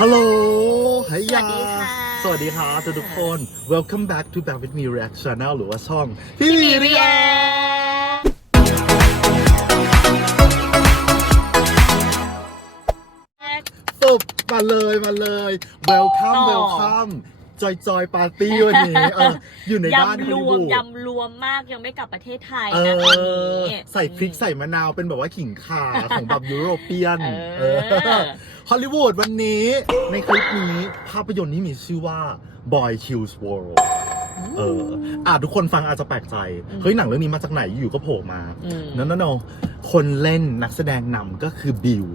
ฮัลโหลเฮียสวัสดีค่ะสวัสดีครับทุกคน Welcome back to Back with me React Channel หรือว่าช่อง พี่พี่มีมีเรีเรียยสุบมาเลยมาเลย Welcome ต่อ Welcome จอยจอยปาร์ตี้วันนี้เอออยู่ในบ้านยำรฮอลวลีมวูดยำรวมมากยังไม่กลับประเทศไทยเอนะตอนอนี้ใส่พริกใส่มะนาวเป็นแบบว่าขิงข่าของแบบยุโรเปียนเออฮอลลีวูดวันนี้ในคลิปนี้ภาพยนตร์นี้มีชื่อว่า Boy Kills World เอออะทุกคนฟังอาจจะแปลกใจอืมเฮ้ยหนังเรื่องนี้มาจากไหนอยู่ก็โผล่มาอืมนั่นน่ะคนเล่นนักแสดงนำก็คือบิว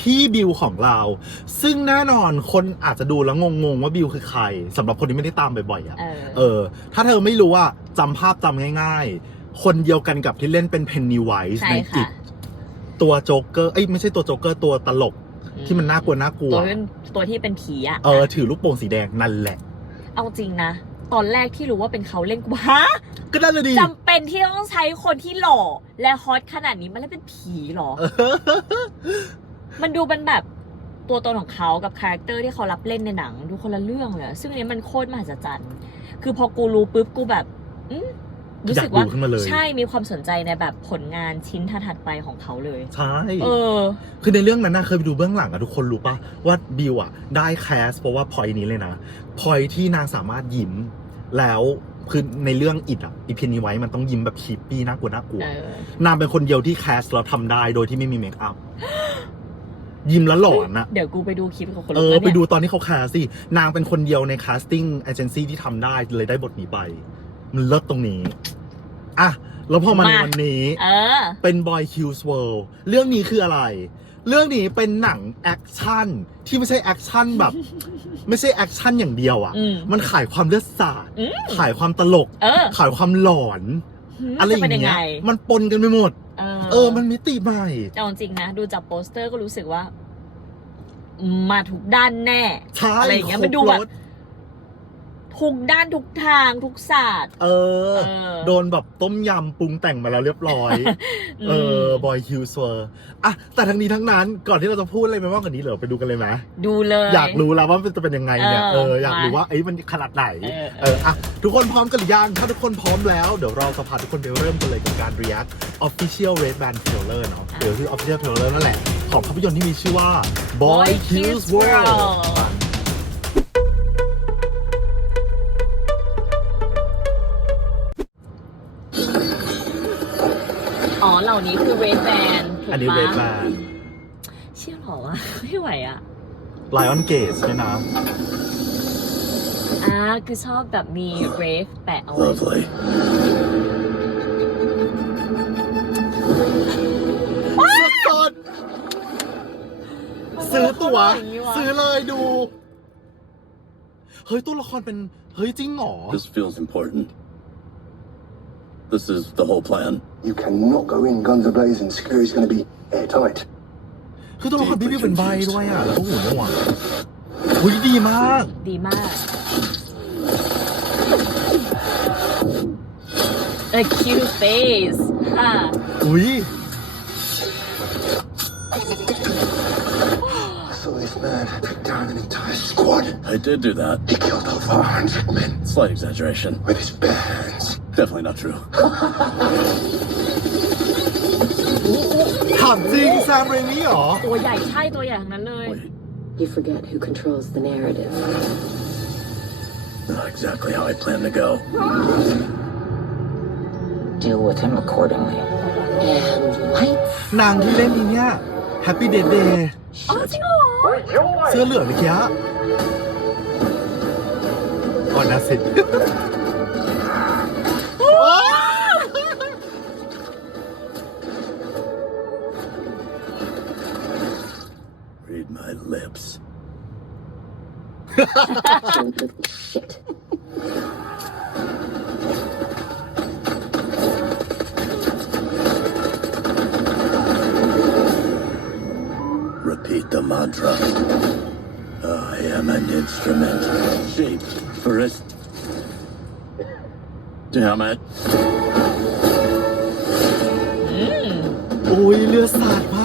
พี่บิวของเรา ซึ่งแน่นอนคนอาจจะดูแล้วงงๆว่าบิวคือใครสำหรับคนที่ไม่ได้ตามบ่อยๆอะเออ เออ ถ้าเธอไม่รู้ว่าจำภาพจำง่ายๆ คนเดียวกันกับที่เล่นเป็นเพนนีไวส์ใช่ในจิค่ะตตัวโจ๊กเกอร์เอ้ยไม่ใช่ตัวโจ๊กเกอร์ตัวตลกที่มันน่ากลัวน่ากลัว ตัวเป็นตัวที่เป็นผีอะเออถือลูกโป่งสีแดงนั่นแหละ เอาจริงนะ ตอนแรกที่รู้ว่าเป็นเขาเล่นกูฮะก็นั่นเลยดีจำเป็นที่ต้องใช้คนที่หล่อและฮอตขนาดนี้มันเล่นเป็นผีเหรอ มันดูเป็นแบบตัวตนของเขากับคาแรคเตอร์ที่เขารับเล่นในหนัง ดูคนละเรื่องเลย ซึ่งอันนี้มันโคตรมหัศจรรย์คือพอกูรู้ปุ๊บกูแบบอืมรู้สึกว่าอยากดูขึ้นมาเลย ใช่มีความสนใจในแบบผลงานชิ้นถัดๆไปของเขาเลย ใช่ เออ คือในเรื่องนั้นนะเคยไปดูเบื้องหลังอะทุกคนรู้ปะว่าบิวอะได้แคสเพราะว่าพอยนี้เลยนะพอยที่นางสามารถยิ้ม แล้วคือในเรื่องอิดอะอีเพนนีไว้มันต้องยิ้มแบบคีปปี้น่ากลัวน่ากลัวเออนางเป็นคนเดียวที่แคสแล้วทำได้โดยที่ไม่มีเมคอัพ ยิ้มแล้วหลอนอะเดี๋ยวกูไปดูคลิปของคนเอลุกอแล้วไปเนี่ยดูตอนที่เขาแคสสิ นางเป็นคนเดียวในคาสติ้งเอเจนซี่ที่ทำได้เลยได้บทนี้ไป มันเลิศตรงนี้ อะ แล้วพอมาในวันนี้ เออ เป็น Boy Kills World เรื่องนี้คืออะไร เรื่องนี้เป็นหนังแอคชั่นที่ไม่ใช่แอคชั่นแบบ ไม่ใช่แอคชั่นอย่างเดียวอะ่ะอืมมันขายความเลือดสาดอืมขายความตลกเออขายความหลอน อะไรอจะเป็นย่างยังเงี้ไงยมันปนกันไปหมด เออเออ มันมิติใหม่แต่เอาจริงนะ ดูจากโปสเตอร์ก็รู้สึกว่า มาทุกด้านแน่ ใช่อะไรอย่างเงี้ยครมันดูแบบรส ทุกด้านทุกทางทุกศาสตร์ เออ เออ โดนแบบต้มยำปรุงแต่งมาแล้วเรียบร้อย เออบอยคิวสเวอร์อะแต่ทั้งนี้ทั้งนั้นก่อนที่เราจะพูดอะไรไปมากกว่านี้เหรอไปดูกันเลยไหมดูเลย อยากรู้แล้วว่ามันจะเป็นยังไงเนี่ยเอเออออยากรู้มาว่าเอ้ยมันขนาดไหนเออ เอออะทุกคนพร้อมกันหรือยังถ้าทุกคนพร้อมแล้วเดี๋ยวเราจะพาทุกคนไปเริ่มกันเลยกับการ react official red band trailer เนาะเดี๋ยวคือ official trailer นั่นแหละของภาพยนตร์ที่มีชื่อว่า Boy Kills World อ๋อ ล่านี้คือเรดแบนอันนี้ red band เชื่อเหรอวะ ไม่ไหวอะ Lion Gate ด้วยนะอ่าคือชอบแบบมีเรฟแปะเอาไว้ Lovely. สดๆซื้อตั๋วซื้อเลยดู เฮ้ย ตัวละครเป็น เฮ้ย จริงเหรอ This feels important. This is the whole plan. You cannot go in guns a-blazing. Security's going to be airtight. คือตัวละครพี่บิวเป็นใบด้วยอ่ะ แล้วก็หูหนวกเฮ้ยดีมาก ดีมาก A cute face ค่ะ อุ้ย I saw this man took down an entire squad. I did do that. He killed over a hundred men Slight exaggeration. with his bare hands. Definitely not true. ถามจริงแซมเรมี่เหรอ ตัวใหญ่ใช่ตัวใหญ่ทั้งนั้นเลย Wait, You forget who controls the narrative. not exactly how I plan to go. Deal with him accordingly. And lights. นางที่เล่นนี้เนี่ย Happy Death Day อ๋อจริงเหรอเสื้อเหลืองเมื่อกี้ก่อนนะสิ shit. Repeat the mantra. I am an instrument shaped for it. Damn it. โอ้ยเลือดสาดม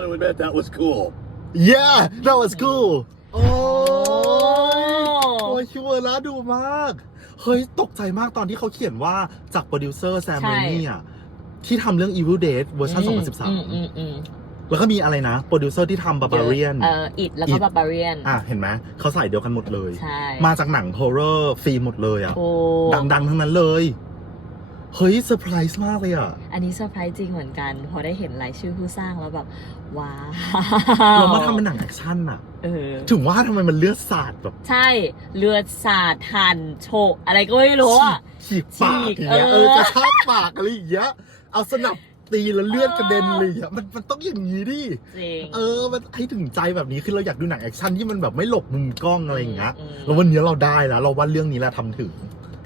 got to admit that was cool. yeah that was cool โอ้โอ้โอ้ยคิวเวอร์ละดูมาก เฮ้ย ตกใจมากตอนที่เขาเขียนว่าจากโปรดิวเซอร์แซมใช่ เรนี่อะที่ทำเรื่อง Evil Dead เวอร์ชันอืมอืมอืม2013แล้วก็มีอะไรนะ โปรดิวเซอร์ที่ทำ Barbarian เอออิดแล้วก็ It บาบาเรียน อะ เห็นไหม เขาใส่เดียวกันหมดเลย ใช่มาจากหนัง horror ฟิล์มหมดเลยอะโอ้ดัง ๆ ทั้งนั้นเลย เฮ้ยเซอร์ไพรส์มากเลยอะ อันนี้เซอร์ไพรส์จริงเหมือนกัน พอได้เห็นรายชื่อผู้สร้างแล้วแบบ ว้าวเรามาทำเป็นหนังแอคชั่นอะเออถึงว่าทำไมมันเลือดสาดแบบ ใช่ เลือดสาดทันโชกอะไรก็ไม่รู้อะฉีกปากฉีกอย่างเงี้ยเอเอออกระชากปากอะไรอย่างเงี้ยเอาสนับตีแล้วเลือดกระเด็นเลยอะมันมันต้องอย่างนี้ดิจริงเออ มันให้ถึงใจแบบนี้คือเราอยากดูหนังแอคชั่นที่มันแบบไม่หลบมุมกล้องอะไรอย่างเงี้ยอืมแล้ววันนี้เราได้แล้วเราว่าเรื่องนี้แหละทำถึง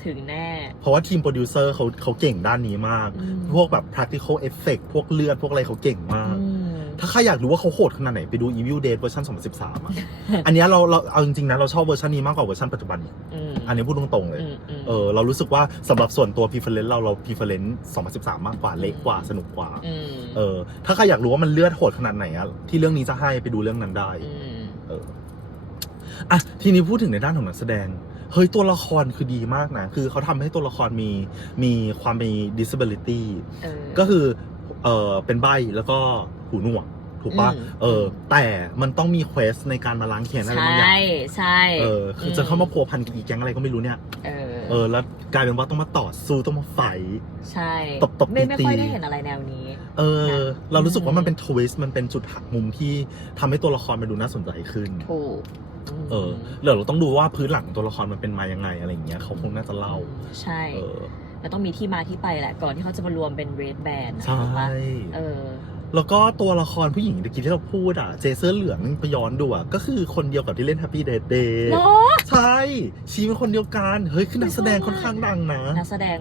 ถึงแน่ เพราะว่าทีมโปรดิวเซอร์เขาเขาเก่งด้านนี้มาก อืม พวกแบบ practical effect พวกเลือด พวกอะไรเขาเก่งมาก อืม ถ้าใครอยากรู้ว่าเขาโหดขนาดไหน ไปดู Evil Dead เวอร์ชัน2013 อะ อันเนี้ยเราเราเอาจริงๆนะเราชอบเวอร์ชันนี้มากกว่าเวอร์ชันปัจจุบันอืมอันนี้พูดตรงๆเลยอืมอืมเออเรารู้สึกว่าสำหรับส่วนตัว preference เราเรา preference 2013 มากกว่าเล็กกว่าสนุกกว่าอืมเออ ถ้าใครอยากรู้ว่ามันเลือดโหดขนาดไหนอะที่เรื่องนี้จะให้ไปดูเรื่องนั้นได้อืมเอออะทีนี้พูดถึงในด้านของนักแสดง เฮ้ยตัวละครคือดีมากนะ คือเขาทำให้ตัวละครมีมีความมี disability เออ ก็คือเออเป็นใบแล้วก็หูหนวกถูกปะอืม เออแต่มันต้องมีเควสในการมาล้างแค้นอะไรใชบางอย่า่งใช่เออคือจะเข้ามาพัวพันกับอีแก๊งอะไรก็ไม่รู้เนี่ยเออเออแล้วกลายเป็นว่าต้องมาต่อสู้ต้องมาไฟท์ใช่ตบตบไม่ไม่ตีค่อยๆได้เห็นอะไรแนวนี้ เออ นะเรารู้สึกว่าอืมมันเป็นทวิสต์มันเป็นจุดหักมุมที่ทำให้ตัวละครมันดูน่าสนใจขึ้น ถูกม เออเดี๋ยวเราต้องดูว่าพื้นหลังตัวละครมันเป็นมายังไงอะไรอย่างเงี้ยเขาคงน่าจะเล่า ใช่เออมันต้องมีที่มาที่ไปแหละ ก่อนที่เขาจะมารวมเป็นเรดแบนใช่เออแล้วก็ตัวละครผู้หญิงตะกี้ที่เราพูดอะ เจเสื้อเหลืองไปย้อนดูอะ ก็คือคนเดียวกับที่เล่น Happy Death Day เหรอใช่ ชีเป็นคนเดียวกัน เฮ้ย คือนักแสดงค่อนข้างดังนะ นักแสดง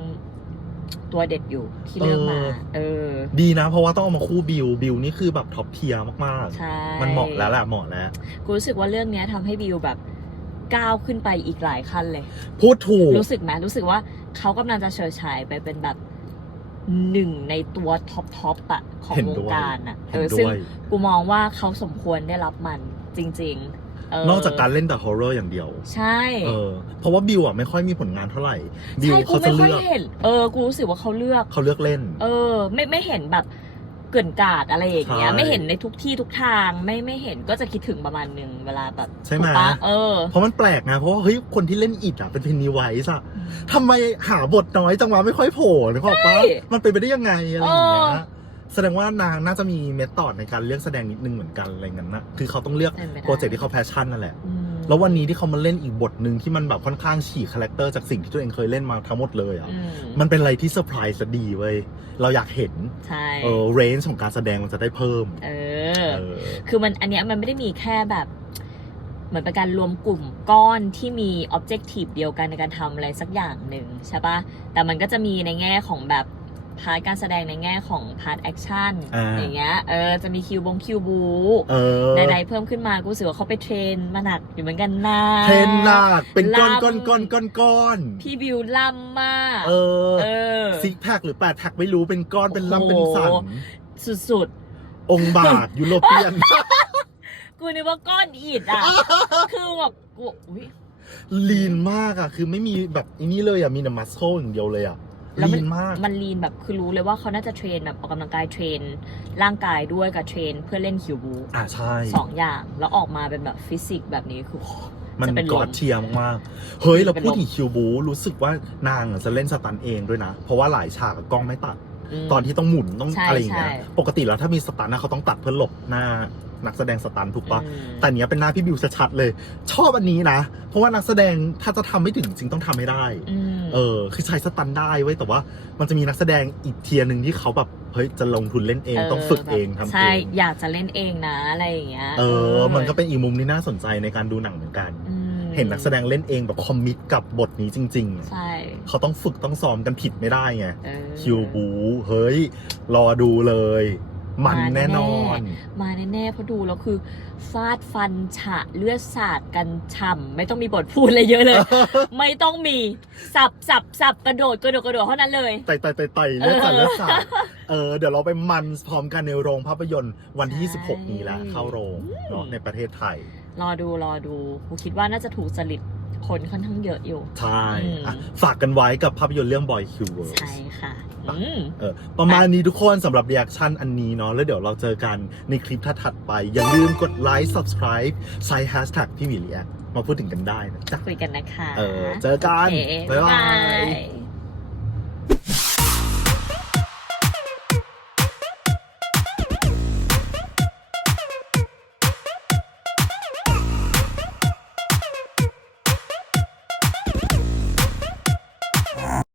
ตัวเด็ดอยู่ที่เลือกมาเออเออ ดีนะ เพราะว่าต้องเอามาคู่บิวบิวนี่คือแบบท็อปเทียร์มากใช่ๆมันเหมาะแล้วแหละเหมาะแล้ว กูรู้สึกว่าเรื่องเนี้ยทำให้บิวแบบก้าวขึ้นไปอีกหลายขั้นเลย พูดถูก รู้สึกไหมรู้สึกว่าเขากำลังจะเฉิดฉายไปเป็นแบบหนึ่งในตัวท็อปท็อปอะของเห็นวด้งวยการอะเอเห็นอด้ซึ่งวยกูมองว่าเขาสมควรได้รับมันจริง ๆ เนอกจากการเล่นแต่ฮอร์เรอร์อย่างเดียว ใช่เออ เพราะว่าบิวอะไม่ค่อยมีผลงานเท่าไหร่บิวใช่กูเขาจะไม่ค่อยเลือกเห็น เออ กูรู้สึกว่าเขาเลือก เขาเลือกเล่น เออ ไม่ไม่เห็นแบบเกลื่อนกาดอะไรอย่างเงี้ย ใช่ไม่เห็นในทุกที่ทุกทาง ไม่ไม่เห็นก็จะคิดถึงประมาณหนึ่งเวลาแบบใช่ไหม ถูกปะเออ เพราะมันแปลกไงเพราะว่าเฮ้ยคนที่เล่นอิดอะเป็นเพนนีไวส์อะทำไมหาบทน้อยจังวะไม่ค่อยโผล่นึกออกปะใช่มันเป็นไปได้ยังไงอะไรอย่างเงี้เอยอ แสดงว่านางน่าจะมีเมธอดในการเลือกแสดงนิดนึงเหมือนกันอะไรเงี้ยนะคือเขาต้องเลือกเป็นไปได้ โปรเจกต์ที่เขาแพชชั่นนั่นแหละ อืมแล้ววันนี้ที่เขามาเล่นอีกบทหนึ่งที่มันแบบค่อนข้างฉีกคาแรคเตอร์จากสิ่งที่ตัวเองเคยเล่นมาทั้งหมดเลยอะ อืมมันเป็นอะไรที่เซอร์ไพรส์ดีเว้ย เราอยากเห็น ใช่เออเรนจ์ของการแสดงมันจะได้เพิ่ม เอเอออ คือมันอันเนี้ยมันไม่ได้มีแค่แบบ เหมือนเป็นการรวมกลุ่มก้อนที่มี objective เดียวกันในการทำอะไรสักอย่างหนึ่งใช่ปะแต่มันก็จะมีในแง่ของแบบ พาร์ทการแสดงในแง่ของพาร์ทแอคชั่นอ่า อย่างเงี้ยเออจะมีคิวบงคิวบูเออใดๆเพิ่มขึ้นมากูรู้สึกว่าเขาไปเทรนมาหนักอยู่เหมือนกันนะเทรนหนักเป็นก้อนลำก้อนก้อนก้อนก้อนพี่บิวล่ำมากเออเออ ซิกแพคหรือแปดแท็กไม่รู้เป็นก้อนเป็นลำเป็นสันโอ้โห สุดองค์บาทยุโรเปียน ๆ กูนึกว่าก้อนอิฐอะ คือแบบกูอุ๊ยลีนมากอะ คือไม่มีแบบอันนี้เลยอะ มีแต่มัสโคอย่างเดียวเลยอะ แล้วลีมันนมาก มันลีนแบบคือรู้เลยว่าเขาน่าจะเทรนแบบออกกำลังกายเทรน ร่างกายด้วยกับเทรน เพื่อเล่นคิวบูอ่าใช่ สองอย่าง แล้วออกมาเป็นแบบฟิสิกส์แบบนี้คือโหมันจะเป็นลมกอดเชียร์มากๆเฮ้ยเราจะเป็นพูดลมถึงคิวบูรู้สึกว่านางอะจะเล่นสตันเองด้วยนะ เพราะว่าหลายฉากอะกล้องไม่ตัด ม ตอนที่ต้องหมุนต้องใช่อะไรอย่างเงี้ย ใช่ ปกติแล้วถ้ามีสตันนะเขาต้องตัดเพื่อหลบหน้านักแสดงสตันถูกปะ อืม แต่เนี้ยเป็นหน้าพี่บิวชัดๆเลย ชอบอันนี้นะ เพราะว่านักแสดงถ้าจะทำไม่ถึงจริงต้องทำให้ได้ อืม เออ คือใช้สตันได้เว้ยแต่ว่า มันจะมีนักแสดงอีกเทียร์หนึ่งที่เขาแบบ เฮ้ย จะลงทุนเล่นเอง ต้องฝึกเองทำใช่เองอยากจะเล่นเองนะ อะไรอย่างเงี้ย เออ มันก็เป็นอีกมุมที่น่าสนใจในการดูหนังเหมือนกันอืมเห็นนักแสดงเล่นเองแบบคอมมิตกับบทนี้จริงๆอะใช่ เขาต้องฝึกต้องซ้อมกันผิดไม่ได้ไงเออคิวบู เฮ้ย รอดูเลย มันแน่นอน มาแน่ๆเพราะดูแล้วคือฟาดฟันฉะเลือดสาดกันฉ่ำไม่ต้องมีบทพูดอะไรเยอะเลย ไม่ต้องมีสับสับสับกระโดดกระโดดกระโดดเท่านั้นเลยไต่ไต่ไต่ไต่เลือดสันเลือดสาดเออเดี๋ยวเราไปมันพร้อมกันในโรงภาพยนตร์วันที่ใช่26 นี้แล้วเข้าโรงเนาะในประเทศไทย รอดูรอดูกูคิดว่าน่าจะถูกจริตคนค่อนข้างเยอะอยู่ ใช่อืมอะฝากกันไว้กับภาพยนตร์เรื่อง Boy Q World ใช่ค่ะอืม เออประมาณนี้ทุกคนสำหรับ reaction อันนี้เนาะแล้วเดี๋ยวเราเจอกันในคลิปถัดๆไป อย่าลืมกดไลค์ subscribe ใส่ hashtag พี่หมี react มาพูดถึงกันได้นะจ๊ะคุยกันนะคะ เออ เจอกัน โอเคบ๊ายบายบ๊ายบาย